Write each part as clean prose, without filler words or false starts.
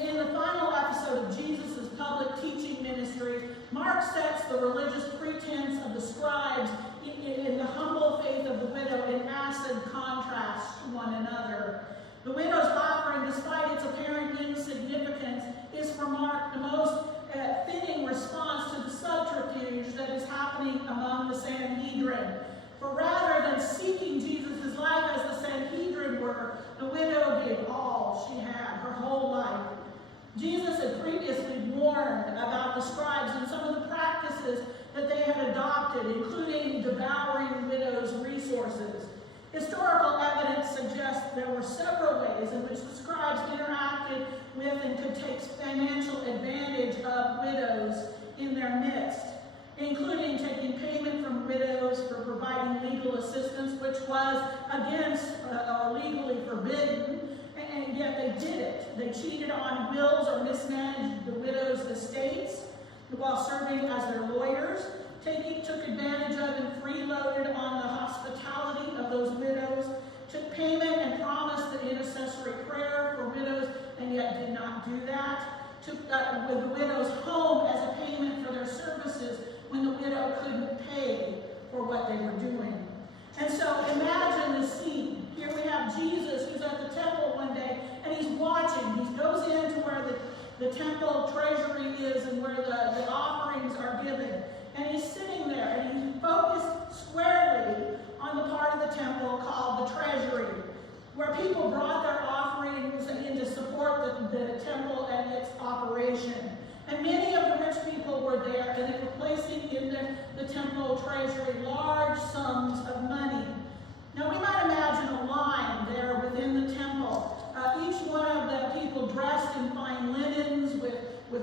In the final episode of Jesus' public teaching ministry, Mark sets the religious pretense of the scribes in the humble faith of the widow in acid contrast to one another. The widow's offering, despite its apparent insignificance, is for Mark the most fitting response to the subterfuge that is happening among the Sanhedrin. For rather than seeking Jesus' life as the Sanhedrin were, the widow gave all she had, her whole life. Jesus had previously warned about the scribes and some of the practices that they had adopted, including devouring widows' resources. Historical evidence suggests there were several ways in which the scribes interacted with and could take financial advantage of widows in their midst, including taking payment from widows for providing legal assistance, which was against or legally forbidden, and yet they did it. They cheated on wills or mismanaged the widows' estates while serving as their lawyers, took advantage of and freeloaded on the hospitality of those widows, took payment and promised the intercessory prayer for widows, and yet did not do that, took with the widow's home as a payment for their services when the widow couldn't pay for what they were doing. And so imagine the scene. Here we have Jesus who's at the temple one day, and he's watching. He goes into where the temple treasury is and where the offerings are given. And he's sitting there, and he's focused squarely on the part of the temple called the treasury, where people brought their offerings in to support the temple and its operation. And many of the rich people were there, and they were placing in the temple treasury large sums of money. Now we might imagine a line there within the temple. Each one of the people dressed in fine linens with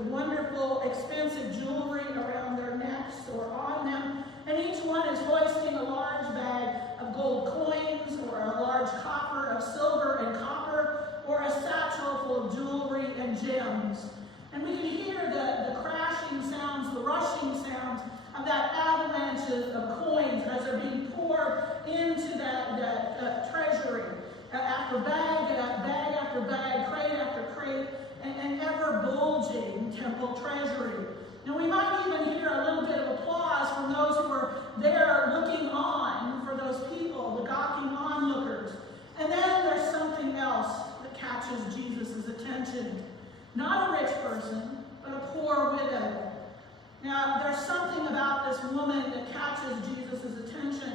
wonderful, expensive jewelry around their necks or on them. And each one is hoisting a large bag of gold coins or a large coffer of silver and copper or a satchel full of jewelry and gems. And we can hear the crashing sounds, the rushing sounds of that avalanches of coins as they're being poured into that treasury. After bag after bag, crate after crate, and ever-bulging temple treasury. Now we might even hear a little bit of applause from those who were there looking on for those people, the gawking onlookers. And then there's something else that catches Jesus' attention. Not a rich person, but a poor widow. Now, there's something about this woman that catches Jesus' attention.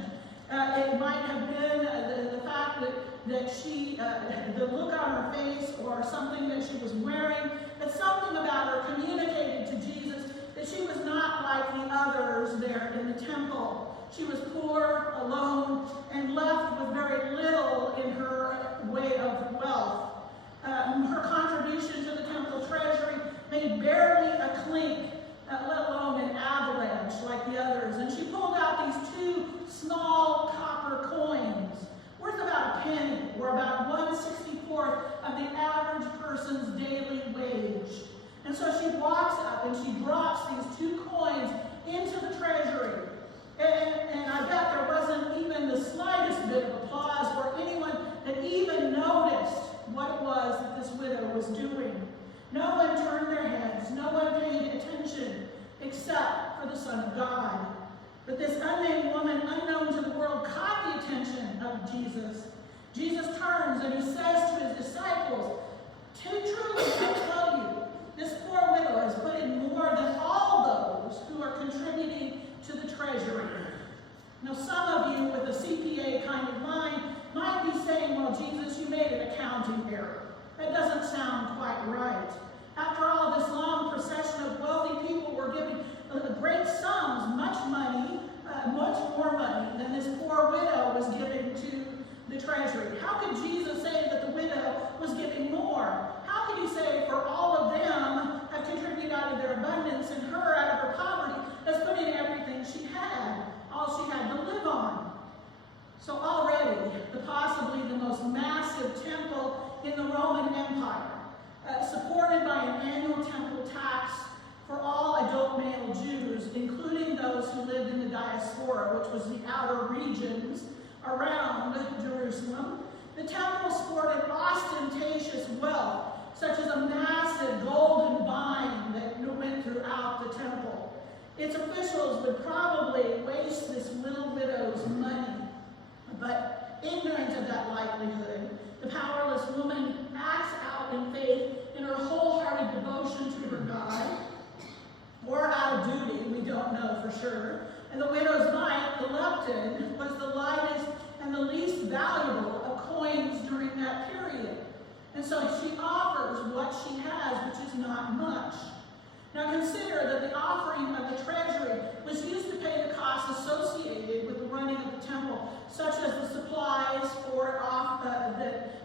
It might have been the fact that she, the look on her face or something that she was wearing, but something about her communicated to Jesus that she was not like the others there in the temple. She was poor, alone, and left with very little in her way of wealth. Her contribution to the temple treasury made barely a clink, let alone an avalanche like the others. And she pulled out these two small copper coins, worth about a penny, or about 1/64th of the average person's daily wage. And so she walks up and she drops these two coins into the treasury. And I bet there wasn't even the slightest bit of applause or anyone that even noticed what it was that this widow was doing. No one turned their heads. No one paid attention except for the Son of God. But this unnamed woman, unknown to the world, caught the attention of Jesus. Jesus turns and he says to his disciples, "Truly, I tell you, this poor widow has put in more than all those who are contributing to the treasury." Now, some of you with a CPA kind of mind might be saying, "Well, Jesus, you made an accounting error. That doesn't sound quite right. After all, this long procession of wealthy people were giving great sums, much money, much more money than this poor widow was giving to the treasury. How could Jesus say that the widow was giving more? How could he say for all of them have contributed out of their abundance and her out of her poverty has put in everything she had, all she had to live on?" So already, possibly the most massive temple in the Roman Empire, supported by an annual temple tax for all adult male Jews, including those who lived in the diaspora, which was the outer regions around Jerusalem. The temple sported ostentatious wealth, such as a massive golden vine that went throughout the temple. Its officials would probably waste this little widow's money, but ignorant of that likelihood, the powerless woman acts out in faith in her wholehearted devotion to her God, or out of duty, we don't know for sure. And the widow's mite, the lepton, was the lightest and the least valuable of coins during that period. And so she offers what she has, which is not much. Now consider that the offering of the treasury was used to pay the costs associated with the running of the temple, such as the supplies for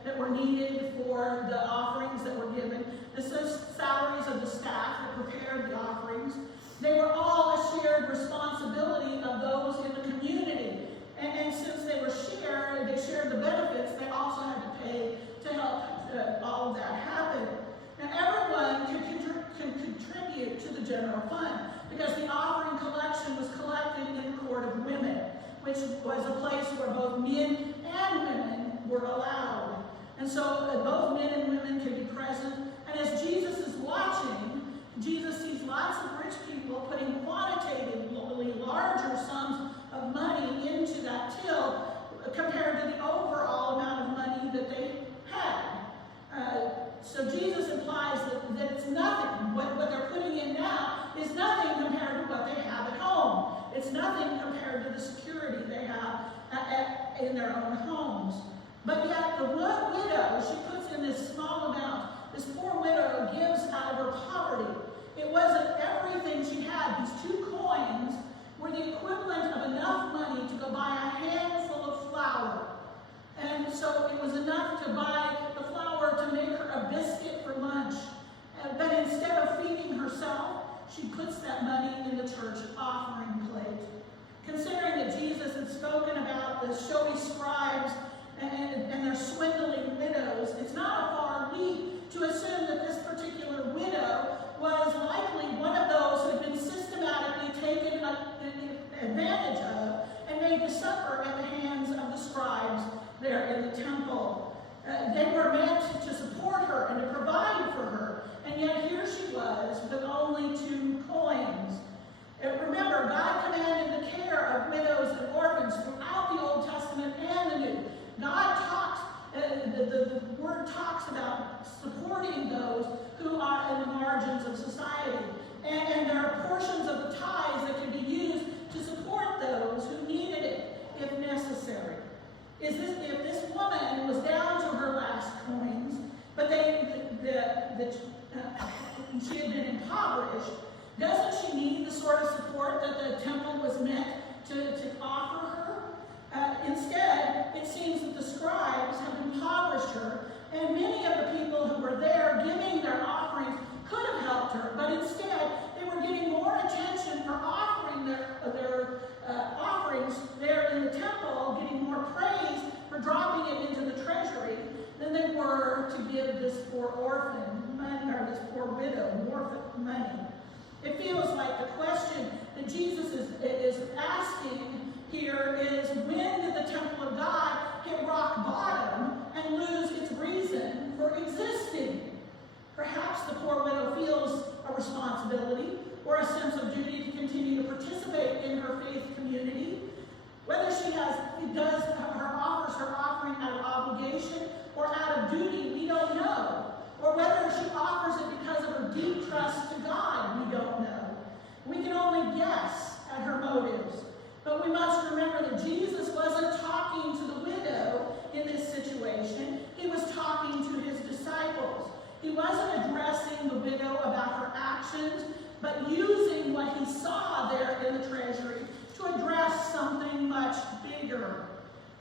that were needed for the offerings that were given, the salaries of the staff that prepared the offerings. They were all a shared responsibility of those in the community. And since they shared the benefits, they also had to pay to help all of that happen. Now everyone can contribute to the general fund because the offering collection was collected in the court of women, which was a place where both men and women were allowed. And so both men and women can be present. And as Jesus is watching, Jesus sees lots of rich people putting quantitatively larger sums of money into that till compared to the overall amount of money that they had. So Jesus implies that it's nothing. What they're putting in now is nothing compared to what they have at home. It's nothing compared to the security they have in their own homes. But yet the one widow, she puts in this small amount. This poor widow gives out of her poverty. It wasn't everything she had. These 2 coins were the equivalent of enough money to go buy a handful of flour. And so it was enough to buy the flour to make her a biscuit for lunch. But instead of feeding herself, she puts that money in the church offering plate. Considering that Jesus had spoken about the showy scribes and their swindling widows, it's not a far leap to assume that this particular widow was likely one of those who had been systematically taken advantage of and made to suffer at the hands of the scribes there in the temple. They were meant to support her and to provide for her, and yet here she was with only 2 coins. Remember, God commanded the care of widows and orphans throughout the Old Testament and the New. God talks, the Word talks about supporting those who are in the margins of society. And there are portions of the tithes that can be used to support those who needed it, if necessary. If this woman was down to her last coins, but she had been impoverished, doesn't she need the sort of support that the temple was meant to offer her? Instead, it seems that the scribes have impoverished her, and many of the people who were there giving their offerings could have helped her, but instead they were getting more attention for offering their offerings there in the temple, getting more praise for dropping it into the treasury than they were to give this poor orphan money, or this poor widow money. It feels like the question that Jesus is asking here is, when did the temple of God hit rock bottom and lose its reason for existing? Perhaps the poor widow feels a responsibility or a sense of duty to continue to participate in her faith community. Whether she offers her offering out of obligation or out of duty, we don't know. Or whether she offers it because of her deep trust to God, we don't know. We can only guess at her motives. But we must remember that Jesus wasn't talking to the widow in this situation. He was talking to his disciples. He wasn't addressing the widow about her actions, but using what he saw there in the treasury to address something much bigger.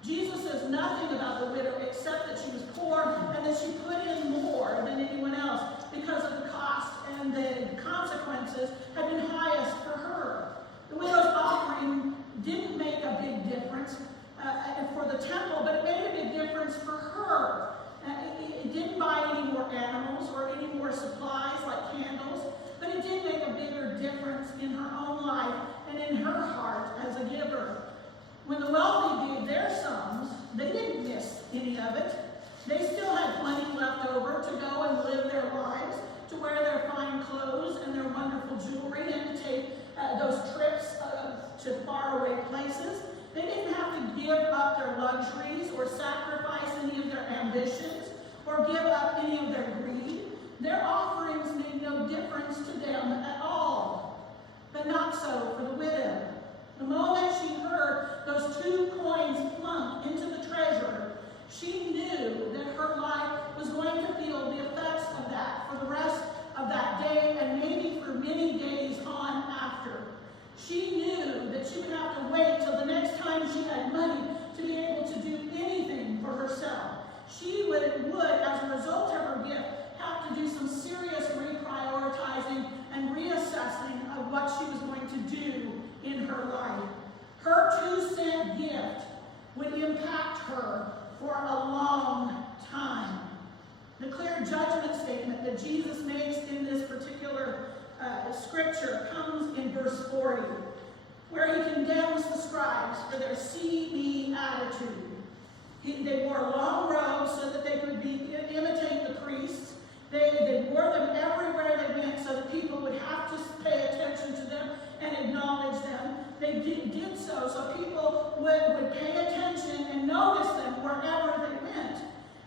Jesus says nothing about the widow except that she was poor and that she put in more than anyone else because of the cost and the consequences had been highest for her. The widow's offering didn't make a big difference for the temple, but it made a big difference for her. It didn't buy any more animals or any more supplies like candles, but it did make a bigger difference in her own life and in her heart as a giver. When the wealthy gave their sums, they didn't miss any of it. They still had plenty left over to go and live their lives, to wear their fine clothes and their wonderful jewelry, and to take those trips to faraway places. They didn't have to give up their luxuries or sacrifice any of their ambitions or give up any of their greed. Their offerings made no difference to them at all. But not so for the widow. The moment she heard those 2 coins plunk into the treasurer, she knew that her life was going to feel the effects of that for the rest of that day and maybe for many days on after. She knew that she would have to wait till the next time she had money to be able to do anything for herself. She would, as a result of her gift, have to do some serious reprioritizing and reassessing of what she was going to do in her life. Her 2-cent gift would impact her for a long time. The clear judgment statement that Jesus makes in this particular scripture comes in verse 40, where he condemns the scribes for their see-me attitude. They wore long robes so that they could imitate the priests. They wore them everywhere they went so that people would have to pay attention to them and acknowledge them. They did so people would pay attention and notice them wherever they went.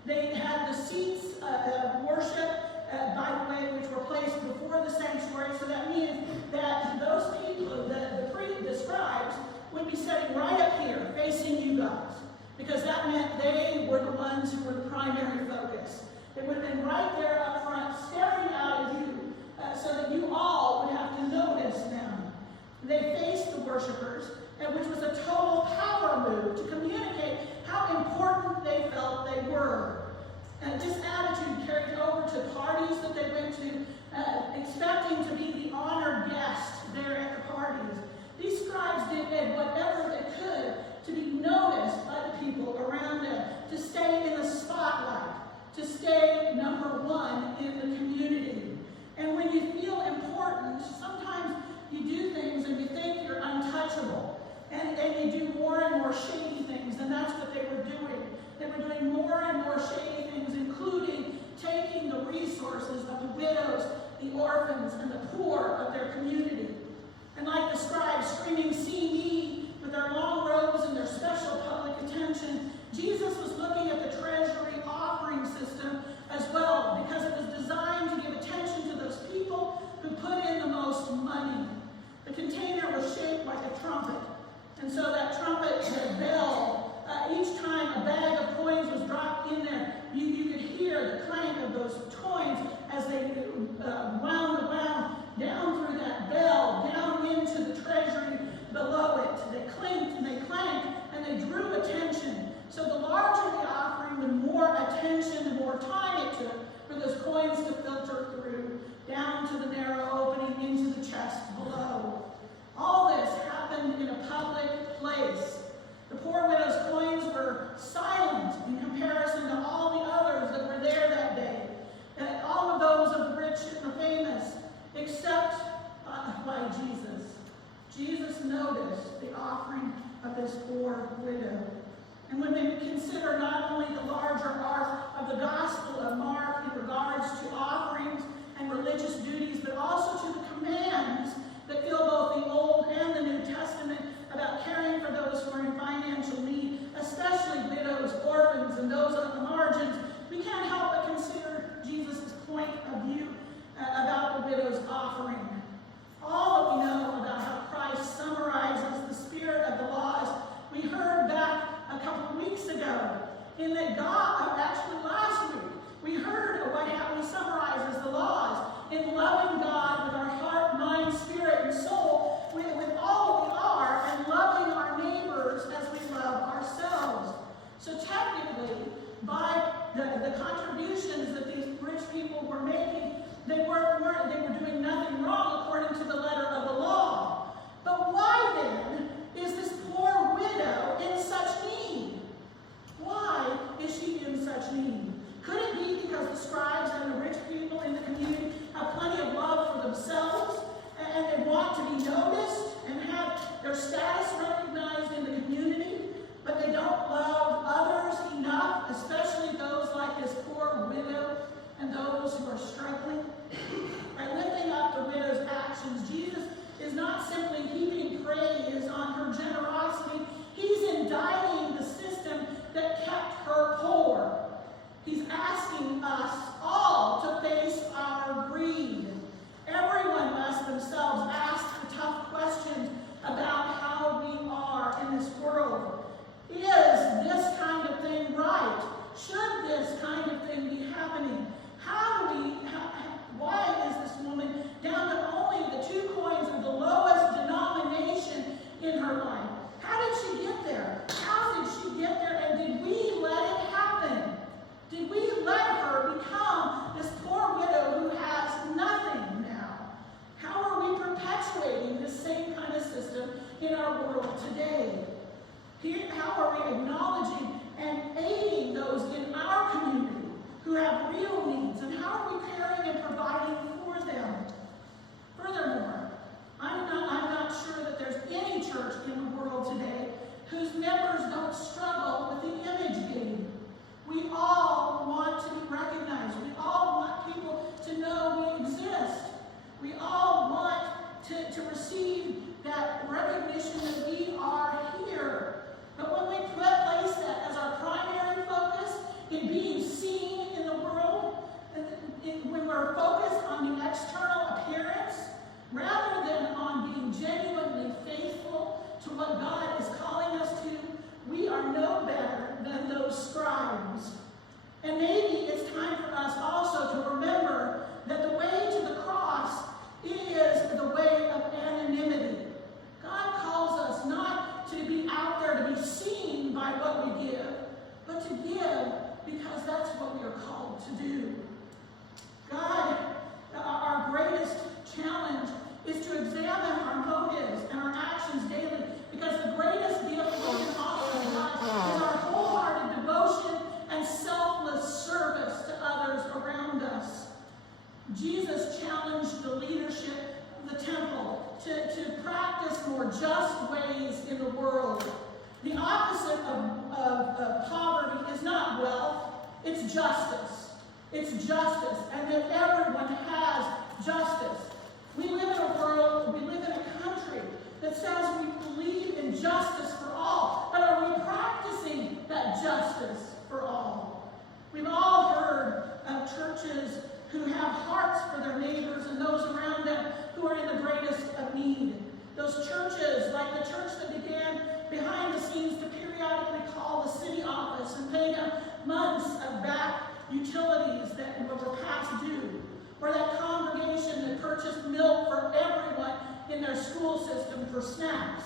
They had the seats of worship, by the way, which were placed before the sanctuary, so that means that those people, the scribes, would be sitting right up here, facing you guys, because that meant they were the ones who were the primary focus. They would have been right there up front, staring out at you, so that you all would have to notice them. They faced the worshipers, which was a total power move to communicate how important they felt they were. And this attitude carried over to parties that they went to, expecting to be the honored guest there at the parties. These scribes did whatever they could to be noticed by the people around them, to stay in the spotlight, to stay number one in the community. And when you feel important, sometimes you do things and you think you're untouchable. And you do more and more shady things, and that's what they were doing. They were doing more and more shady things, including taking the resources of the widows, the orphans, and the poor of their community. And like the scribes screaming, "See me," with their long robes and their special public attention, Jesus was looking at the treasury offering system as well, because it was designed to give attention to those people who put in the most money. The container was shaped like a trumpet. And so that trumpet, the bell, each time a bag of coins was dropped in there, you could hear the clank of those coins as they wound down through that bell, down into the treasury below it. They clinked and they clanked and they drew attention. So the larger the offering, the more attention, the more time it took for those coins to filter through, down to the narrow opening into the chest below. All this happened in a public place. The poor widow's coins were silent in comparison to all the others that were there that day, and all of those of the rich and the famous, except by Jesus. Jesus noticed the offering of this poor widow. And when we consider not only the larger arc of the Gospel of Mark in regards to offerings and religious duties, but also to the commands that fill both the Old and the New Testament about caring for those who are in financial need, especially widows, orphans, and those on the margins, we can't help but consider Jesus' point of view about the widow's offering. All that we know about how Christ summarizes the spirit of the laws, we heard back a couple of weeks ago, in that God, actually last week, we heard how he summarizes the laws in loving God with our heart, mind, spirit, and soul, her generosity. He's indicting the system that kept her poor. He's asking us all to face our greed. Everyone must themselves ask the tough questions about how we are in this world. Is this kind of thing right? Should this kind of thing be happening? Why is this woman down to only the 2 coins of the lowest denomination in her life? How did she get there? How did she get there? And did we let it happen? Did we let her become this poor widow who has nothing now? How are we perpetuating this same kind of system in our world today? How are we acknowledging and aiding those in our community who have real needs? And how are we caring and providing for them? Furthermore, I'm not sure that there's any church in the world today whose members don't struggle with the image game. We all want to be recognized. We all want people to know we exist. We all want to receive that recognition that we are here. But when we place that as our primary focus in being seen in the world, when we're focused on the external appearance, rather than on being genuinely faithful to what God is calling us to, we are no better than those scribes. And maybe it's time for us also to remember that the way to the cross is the way of anonymity. God calls us not to be out there to be seen by what we give, but to give because that's what we are called to do. God, our greatest challenge is to examine our motives and our actions daily, because the greatest gift we can offer God is our wholehearted devotion and selfless service to others around us. Jesus challenged the leadership of the temple to practice more just ways in the world. The opposite of poverty is not wealth, it's justice. It's justice, and that everyone has justice. We live in a world, we live in a country that says we believe in justice for all, but are we practicing that justice for all? We've all heard of churches who have hearts for their neighbors and those around them who are in the greatest of need. Those churches, like the church that began behind the scenes to periodically call the city office and pay them months of back utilities that were past due, or that congregation that purchased milk for everyone in their school system for snacks,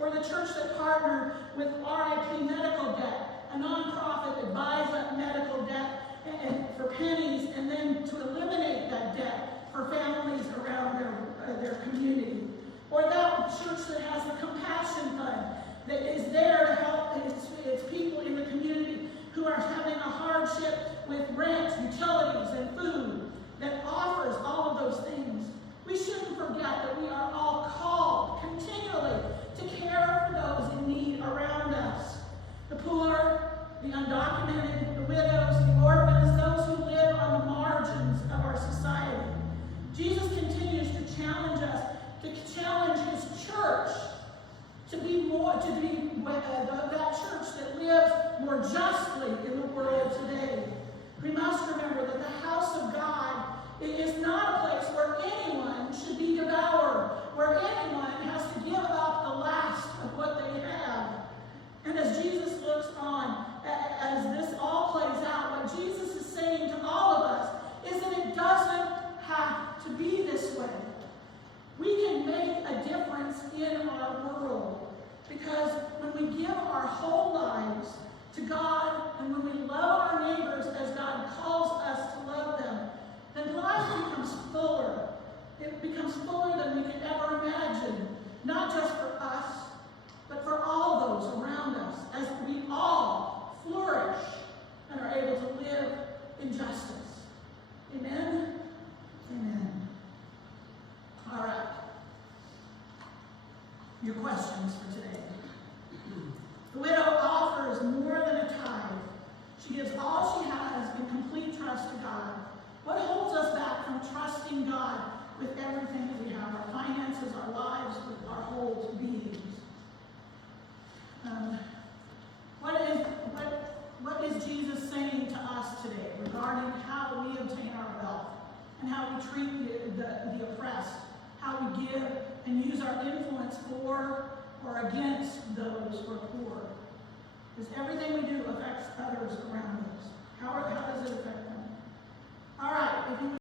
or the church that partnered with RIP Medical Debt, a nonprofit that buys up medical debt and for pennies, and then to eliminate that debt for families around their community, or that church that has a compassion fund that is there to help its people in the community who are having a hardship with rent, utilities, and food, that offers all of those things. We shouldn't forget that we are all called continually to care for those in need around us. The poor, the undocumented, the widows, the orphans, those who live on the margins of our society. Jesus continues to challenge us, to challenge his church to be that church that lives more justly in the world today. We must remember that the house of God is not a place where anyone should be devoured, where anyone has to give up the last of what they have. And as Jesus looks on, as this all plays out, what Jesus is saying to all of us is that it doesn't have to be this way. We can make a difference in our world, because when we give our whole lives to God, and when we love our neighbors as God calls us to love them, then life becomes fuller. It becomes fuller than we could ever imagine, not just for us, but for all those around us, as we all flourish and are able to live in justice. Amen? Amen. All right. Your questions for today. The widow offers more than a tithe. She gives all she has in complete trust to God. What holds us back from trusting God with everything that we have, our finances, our lives, with our whole beings? and how we treat the oppressed, how we give and use our influence for or against those who are poor. Because everything we do affects others around us. How does it affect them? All right, if you